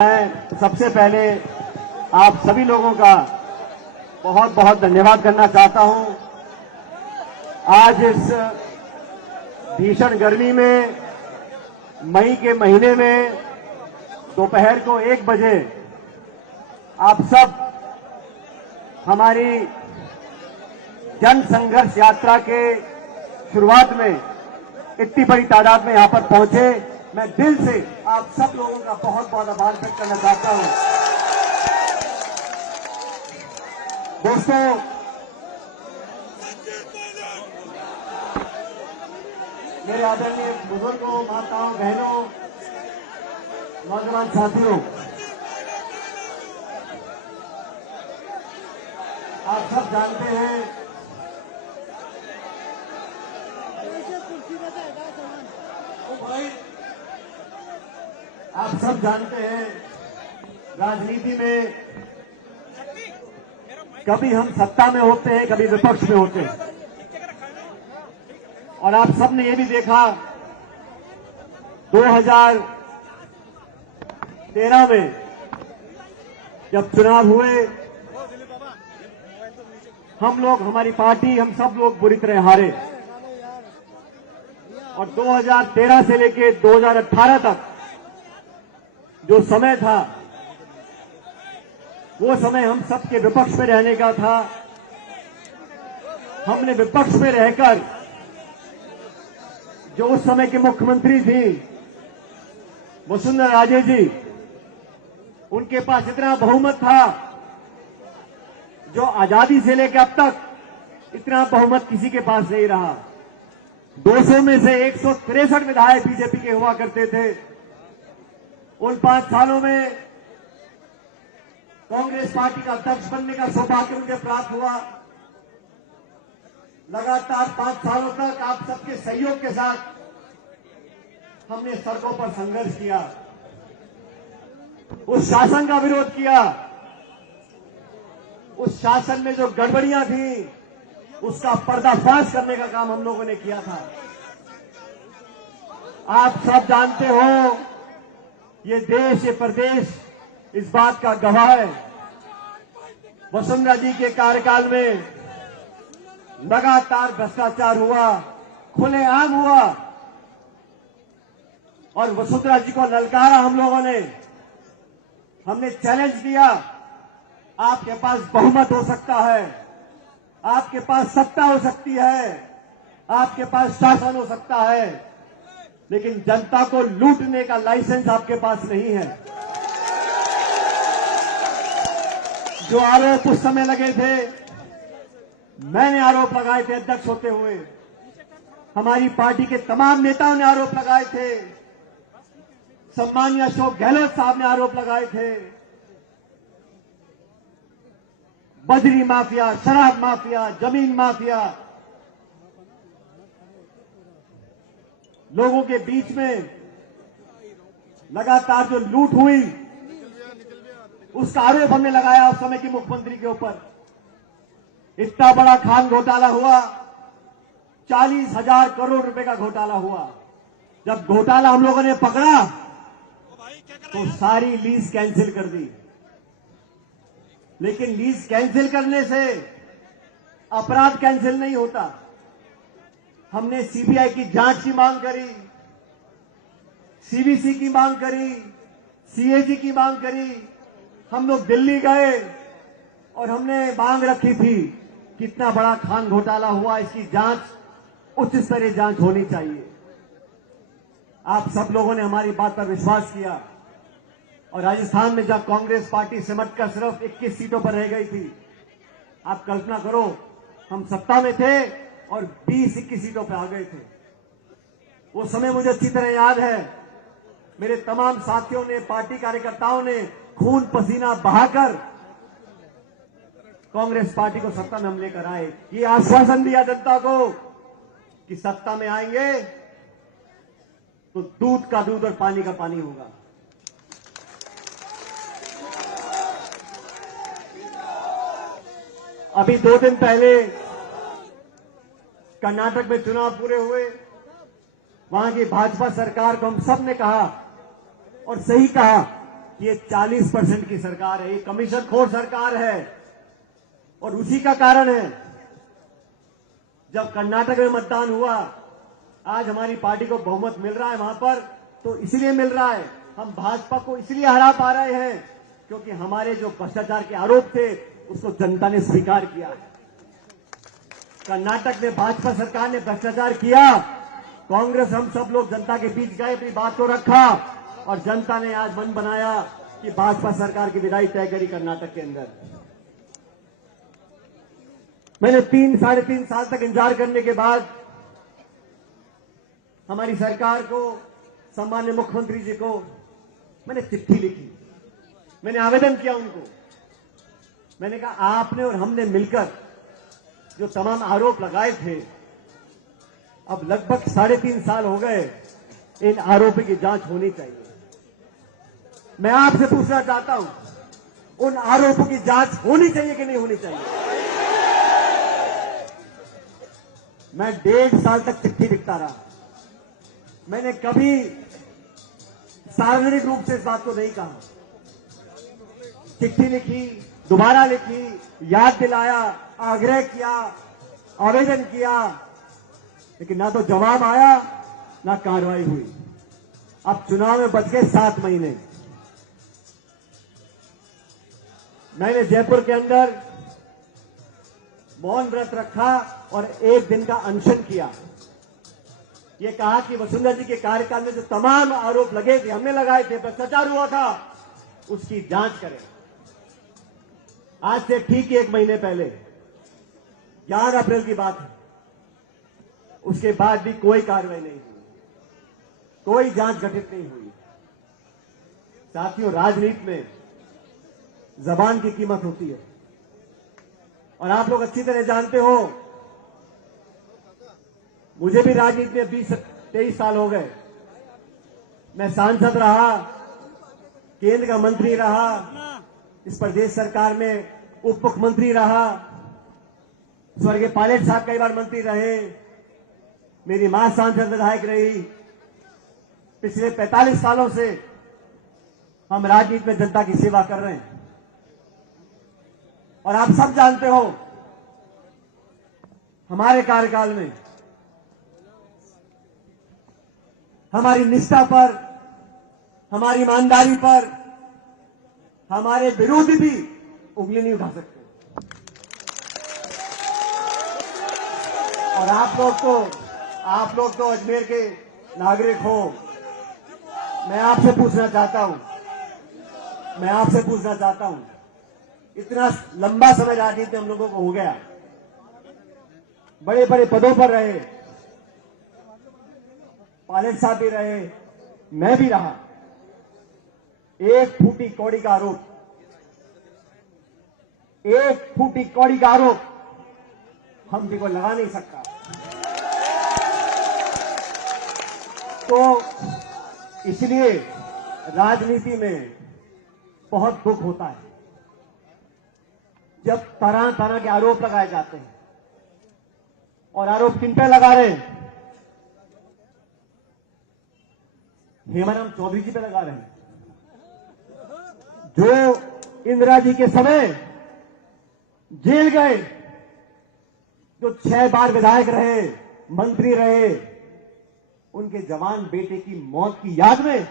मैं सबसे पहले आप सभी लोगों का बहुत बहुत धन्यवाद करना चाहता हूं। आज इस भीषण गर्मी में मई के महीने में दोपहर को 1 बजे आप सब हमारी जन संघर्ष यात्रा के शुरुआत में इतनी बड़ी तादाद में यहां पर पहुंचे। मैं दिल से आप सब लोगों का बहुत बहुत आभार व्यक्त करना चाहता हूं। दोस्तों, मेरे आदरणीय बुजुर्गों, माताओं, बहनों, नौजवान साथियों, आप सब जानते हैं राजनीति में कभी हम सत्ता में होते हैं, कभी विपक्ष में होते हैं। और आप सबने ये भी देखा 2013 में जब चुनाव हुए, हम लोग, हमारी पार्टी, हम सब लोग बुरी तरह हारे। और 2013 से लेकर 2018 तक जो समय था, वो समय हम सबके विपक्ष में रहने का था। हमने विपक्ष में रहकर जो उस समय की मुख्यमंत्री थी वसुंधरा राजे जी, उनके पास इतना बहुमत था जो आजादी से लेकर अब तक इतना बहुमत किसी के पास नहीं रहा। 200 में से 163 विधायक बीजेपी के हुआ करते थे। उन 5 सालों में कांग्रेस पार्टी का अध्यक्ष बनने का सौभाग्य मुझे प्राप्त हुआ। लगातार 5 सालों तक आप सबके सहयोग के साथ हमने सड़कों पर संघर्ष किया, उस शासन का विरोध किया। उस शासन में जो गड़बड़ियां थी उसका पर्दाफाश करने का काम हम लोगों ने किया था। आप सब जानते हो, ये देश, ये प्रदेश इस बात का गवाह है। वसुंधरा जी के कार्यकाल में लगातार भ्रष्टाचार हुआ, खुलेआम हुआ। और वसुंधरा जी को ललकारा हम लोगों ने। हमने चैलेंज दिया, आपके पास बहुमत हो सकता है, आपके पास सत्ता हो सकती है, आपके पास शासन हो सकता है, लेकिन जनता को लूटने का लाइसेंस आपके पास नहीं है। जो आरोप उस समय लगे थे, मैंने आरोप लगाए थे अध्यक्ष होते हुए, हमारी पार्टी के तमाम नेताओं ने आरोप लगाए थे, सम्मानीय अशोक गहलोत साहब ने आरोप लगाए थे। बजरी माफिया, शराब माफिया, जमीन माफिया, लोगों के बीच में लगातार जो लूट हुई, उसका आरोप हमने लगाया उस समय की मुख्यमंत्री के ऊपर। इतना बड़ा खान घोटाला हुआ, 40,000 करोड़ रुपए का घोटाला हुआ। जब घोटाला हम लोगों ने पकड़ा तो सारी लीज कैंसिल कर दी। लेकिन लीज कैंसिल करने से अपराध कैंसिल नहीं होता। हमने सीबीआई की जांच की मांग करी, सीवीसी की मांग करी, सीएजी की मांग करी। हम लोग दिल्ली गए और हमने मांग रखी थी कि इतना बड़ा खान घोटाला हुआ, इसकी जांच, उच्च स्तरीय जांच होनी चाहिए। आप सब लोगों ने हमारी बात पर विश्वास किया। और राजस्थान में जब कांग्रेस पार्टी सिमटकर सिर्फ 21 सीटों पर रह गई थी, आप कल्पना करो, हम सत्ता में थे और 20-21 सीटों पर आ गए थे। वो समय मुझे अच्छी तरह याद है। मेरे तमाम साथियों ने, पार्टी कार्यकर्ताओं ने खून पसीना बहाकर कांग्रेस पार्टी को सत्ता में हम लेकर आए। ये आश्वासन दिया जनता को कि सत्ता में आएंगे तो दूध का दूध और पानी का पानी होगा। अभी 2 दिन पहले कर्नाटक में चुनाव पूरे हुए। वहां की भाजपा सरकार को हम सब ने कहा और सही कहा कि ये 40% की सरकार है, ये कमीशन खोर सरकार है। और उसी का कारण है जब कर्नाटक में मतदान हुआ, आज हमारी पार्टी को बहुमत मिल रहा है वहां पर, तो इसलिए मिल रहा है, हम भाजपा को इसलिए हरा पा रहे हैं क्योंकि हमारे जो भ्रष्टाचार के आरोप थे उसको जनता ने स्वीकार किया। कर्नाटक में भाजपा सरकार ने भ्रष्टाचार किया, कांग्रेस हम सब लोग जनता के बीच गए, अपनी बात को रखा और जनता ने आज मन बनाया कि भाजपा सरकार की विदाई तय करी कर्नाटक के अंदर। मैंने 3-3.5 साल तक इंतजार करने के बाद हमारी सरकार को, सम्माननीय मुख्यमंत्री जी को मैंने चिट्ठी लिखी, मैंने आवेदन किया उनको। मैंने कहा आपने और हमने मिलकर जो तमाम आरोप लगाए थे, अब लगभग 3.5 साल हो गए, इन आरोपों की जांच होनी चाहिए। मैं आपसे पूछना चाहता हूं, उन आरोपों की जांच होनी चाहिए कि नहीं होनी चाहिए? मैं 1.5 साल तक चिट्ठी लिखता रहा, मैंने कभी सार्वजनिक रूप से इस बात को नहीं कहा। चिट्ठी लिखी, दोबारा लिखी, याद दिलाया, आग्रह किया, आवेदन किया, लेकिन ना तो जवाब आया ना कार्रवाई हुई। अब चुनाव में बच गए 7 महीने। मैंने जयपुर के अंदर मौन व्रत रखा और 1 दिन का अनशन किया। ये कहा कि वसुंधरा जी के कार्यकाल में जो तमाम आरोप लगे थे, हमने लगाए थे, भ्रष्टाचार हुआ था, उसकी जांच करें। आज से ठीक 1 महीने पहले 11 अप्रैल की बात है, उसके बाद भी कोई कार्रवाई नहीं हुई, कोई जांच गठित नहीं हुई। साथियों, राजनीति में जबान की कीमत होती है और आप लोग अच्छी तरह जानते हो, मुझे भी राजनीति में 20-23 साल हो गए। मैं सांसद रहा, केंद्र का मंत्री रहा, इस प्रदेश सरकार में उप मुख्यमंत्री रहा, स्वर्गीय पायलट साहब कई बार मंत्री रहे, मेरी मां सांसद विधायक रही। पिछले 45 सालों से हम राजनीति में जनता की सेवा कर रहे हैं और आप सब जानते हो, हमारे कार्यकाल में हमारी निष्ठा पर, हमारी ईमानदारी पर हमारे विरोधी भी उंगली नहीं उठा सकते। और आप लोग तो अजमेर के नागरिक हो। मैं आपसे पूछना चाहता हूं, इतना लंबा समय राजनीति हम लोगों को हो गया, बड़े बड़े पदों पर रहे, पायलट साहब भी रहे, मैं भी रहा। एक फूटी कौड़ी का आरोप हम जी को लगा नहीं सकता। तो इसलिए राजनीति में बहुत दुख होता है जब तरह तरह के आरोप लगाए जाते हैं। और आरोप किन पे लगा रहे हैं? हेमाराम चौधरी जी पे लगा रहे हैं, जो इंदिरा जी के समय जेल गए, जो 6 बार विधायक रहे, मंत्री रहे, उनके जवान बेटे की मौत की याद में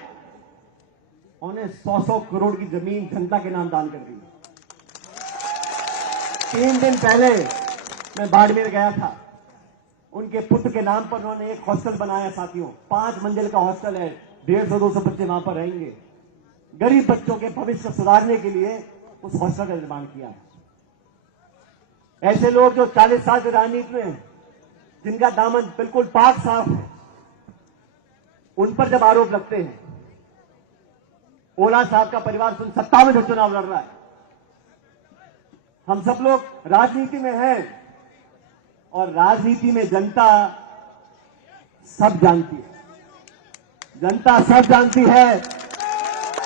उन्हें 100-100 करोड़ की जमीन जनता के नाम दान कर दी। 3 दिन पहले मैं बाड़मेर गया था, उनके पुत्र के नाम पर उन्होंने एक हॉस्टल बनाया। साथियों, 5 मंजिल का हॉस्टल है, 150-200 बच्चे वहां पर रहेंगे। गरीब बच्चों के भविष्य सुधारने के लिए उस हॉस्टल का निर्माण किया है। ऐसे लोग जो 40 साल से राजनीति में हैं, जिनका दामन बिल्कुल पाक साफ है, उन पर जब आरोप लगते हैं, ओला साहब का परिवार सत्ता में चुनाव लड़ रहा है, हम सब लोग राजनीति में हैं और राजनीति में जनता सब जानती है। जनता सब जानती है।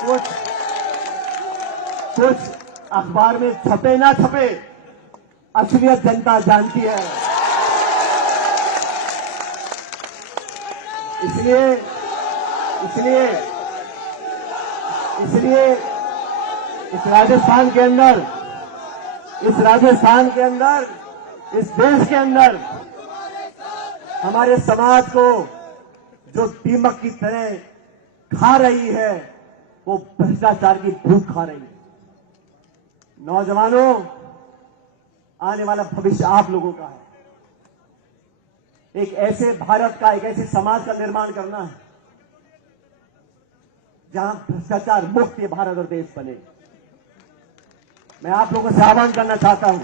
कुछ अखबार में छपे ना छपे, असलियत जनता जानती है। इसलिए इस राजस्थान के अंदर, इस देश के अंदर हमारे समाज को जो दीमक की तरह खा रही है, वो भ्रष्टाचार की भूख खा रही है। नौजवानों, आने वाला भविष्य आप लोगों का है। एक ऐसे भारत का, एक ऐसे समाज का निर्माण करना है जहां भ्रष्टाचार मुक्त ये भारत और देश बने। मैं आप लोगों से आह्वान करना चाहता हूं,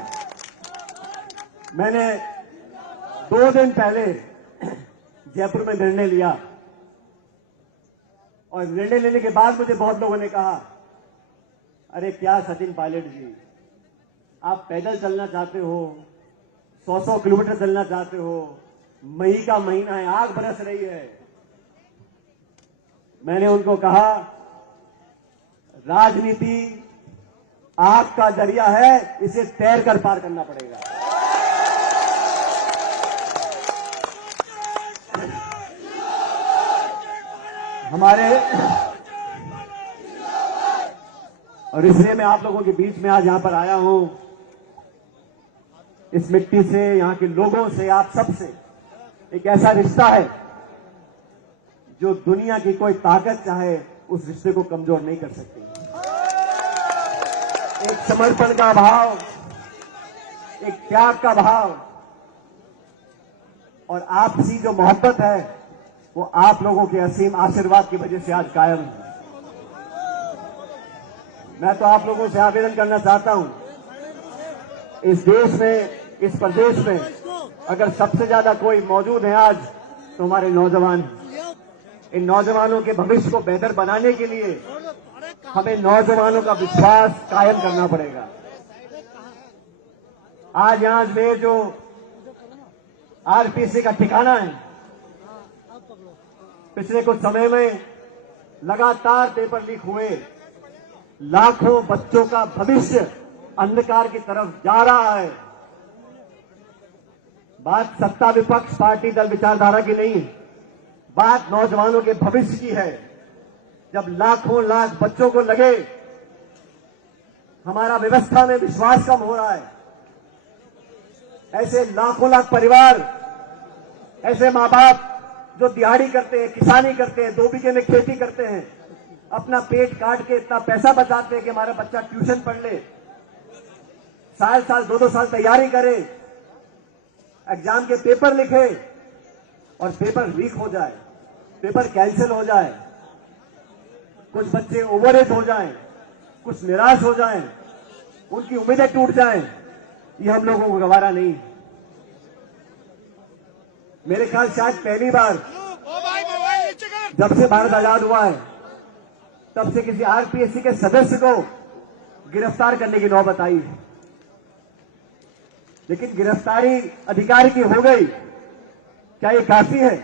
मैंने 2 दिन पहले जयपुर में निर्णय लिया और निर्णय लेने के बाद मुझे बहुत लोगों ने कहा, अरे क्या सचिन पायलट जी, आप पैदल चलना चाहते हो, 100 किलोमीटर चलना चाहते हो, मई का महीना है, आग बरस रही है। मैंने उनको कहा, राजनीति आग का दरिया है, इसे तैरकर पार करना पड़ेगा। हमारे और इसलिए मैं आप लोगों के बीच में आज यहां पर आया हूं, इस मिट्टी से, यहां के लोगों से, आप सबसे एक ऐसा रिश्ता है जो दुनिया की कोई ताकत चाहे उस रिश्ते को कमजोर नहीं कर सकती। एक समर्पण का भाव, एक त्याग का भाव और आपसी जो मोहब्बत है, वो आप लोगों के असीम आशीर्वाद की वजह से आज कायम है। मैं तो आप लोगों से आवेदन करना चाहता हूं, इस देश में, इस प्रदेश में अगर सबसे ज्यादा कोई मौजूद है आज, तो हमारे नौजवान हैं। इन नौजवानों के भविष्य को बेहतर बनाने के लिए हमें नौजवानों का विश्वास कायम करना पड़ेगा। आज यहां में जो आरपीसी का ठिकाना है, पिछले कुछ समय में लगातार पेपर लीक हुए, लाखों बच्चों का भविष्य अंधकार की तरफ जा रहा है। बात सत्ता विपक्ष पार्टी दल विचारधारा की नहीं है, बात नौजवानों के भविष्य की है। जब लाखों लाख बच्चों को लगे हमारा व्यवस्था में विश्वास कम हो रहा है, ऐसे लाखों लाख परिवार, ऐसे मां बाप जो दिहाड़ी करते हैं, किसानी करते हैं, 2 बीघे में खेती करते हैं, अपना पेट काट के इतना पैसा बचाते हैं कि हमारा बच्चा ट्यूशन पढ़ ले, साल 2-2 साल तैयारी करे, एग्जाम के पेपर लिखे और पेपर लीक हो जाए, पेपर कैंसिल हो जाए, कुछ बच्चे ओवरएज हो जाएं, कुछ निराश हो जाएं, उनकी उम्मीदें टूट जाएं, ये हम लोगों को गवारा नहीं है। मेरे ख्याल शायद पहली बार जब से भारत आजाद हुआ है, तब से किसी आरपीएससी के सदस्य को गिरफ्तार करने की नौबत आई है। लेकिन गिरफ्तारी अधिकारी की हो गई, क्या ये काफी है?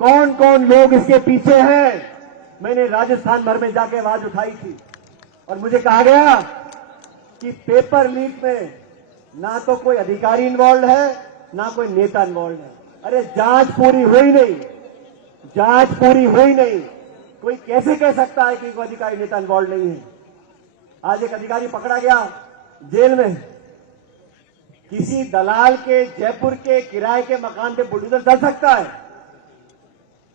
कौन कौन लोग इसके पीछे हैं? मैंने राजस्थान भर में जाके आवाज उठाई थी और मुझे कहा गया कि पेपर लीक में ना तो कोई अधिकारी इन्वॉल्व है, ना कोई नेता इन्वॉल्व है। अरे जांच पूरी हुई नहीं, जांच पूरी हुई नहीं, कोई कैसे कह सकता है कि कोई अधिकारी नेता इन्वॉल्व नहीं है? आज एक अधिकारी पकड़ा गया जेल में, किसी दलाल के जयपुर के किराए के मकान पे बुलडोजर चल सकता है?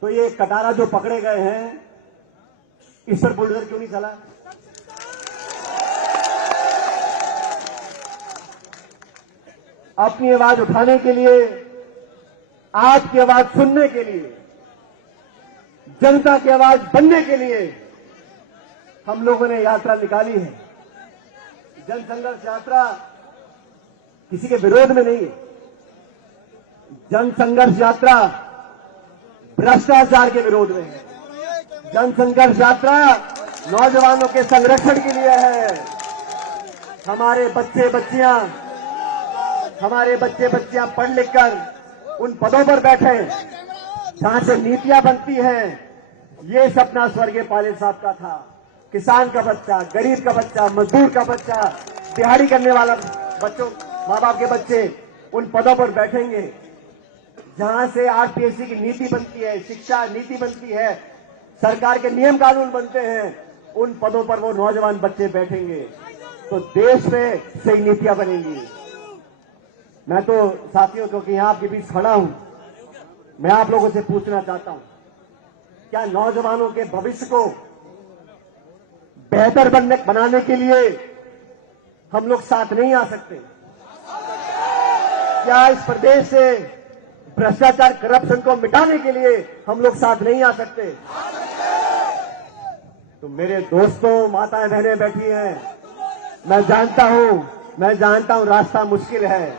तो ये कटारा जो पकड़े गए हैं, इस पर बुलडोजर क्यों नहीं चला? अपनी आवाज उठाने के लिए, आपकी आवाज सुनने के लिए, जनता की आवाज बनने के लिए हम लोगों ने यात्रा निकाली है। जन संघर्ष यात्रा किसी के विरोध में नहीं है, जन संघर्ष यात्रा भ्रष्टाचार के विरोध में है। जन संघर्ष यात्रा नौजवानों के संरक्षण के लिए है। हमारे बच्चे बच्चियां पढ़ लिख कर उन पदों पर बैठे जहां से नीतियां बनती हैं। ये सपना स्वर्गीय पायलट साहब का था। किसान का बच्चा, गरीब का बच्चा, मजदूर का बच्चा, दिहाड़ी करने वाला बच्चों, मां बाप के बच्चे उन पदों पर बैठेंगे जहां से आरपीएससी की नीति बनती है, शिक्षा नीति बनती है, सरकार के नियम कानून बनते हैं। उन पदों पर वो नौजवान बच्चे बैठेंगे तो देश में सही नीतियां बनेंगी। मैं तो साथियों, क्योंकि यहां आपके बीच खड़ा हूं, मैं आप लोगों से पूछना चाहता हूं, क्या नौजवानों के भविष्य को बेहतर बनाने के लिए हम लोग साथ नहीं आ सकते? क्या इस प्रदेश से भ्रष्टाचार, करप्शन को मिटाने के लिए हम लोग साथ नहीं आ सकते? तो मेरे दोस्तों, माताएं बहनें बैठी हैं, मैं जानता हूं रास्ता मुश्किल है,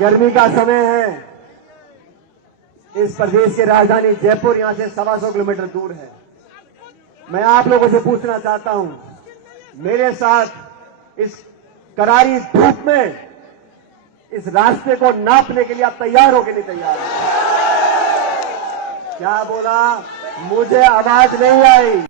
गर्मी का समय है, इस प्रदेश की राजधानी जयपुर यहां से 125 किलोमीटर दूर है। मैं आप लोगों से पूछना चाहता हूं, मेरे साथ इस करारी धूप में इस रास्ते को नापने के लिए आप तैयार हो कि नहीं तैयार? क्या बोला? मुझे आवाज नहीं आई।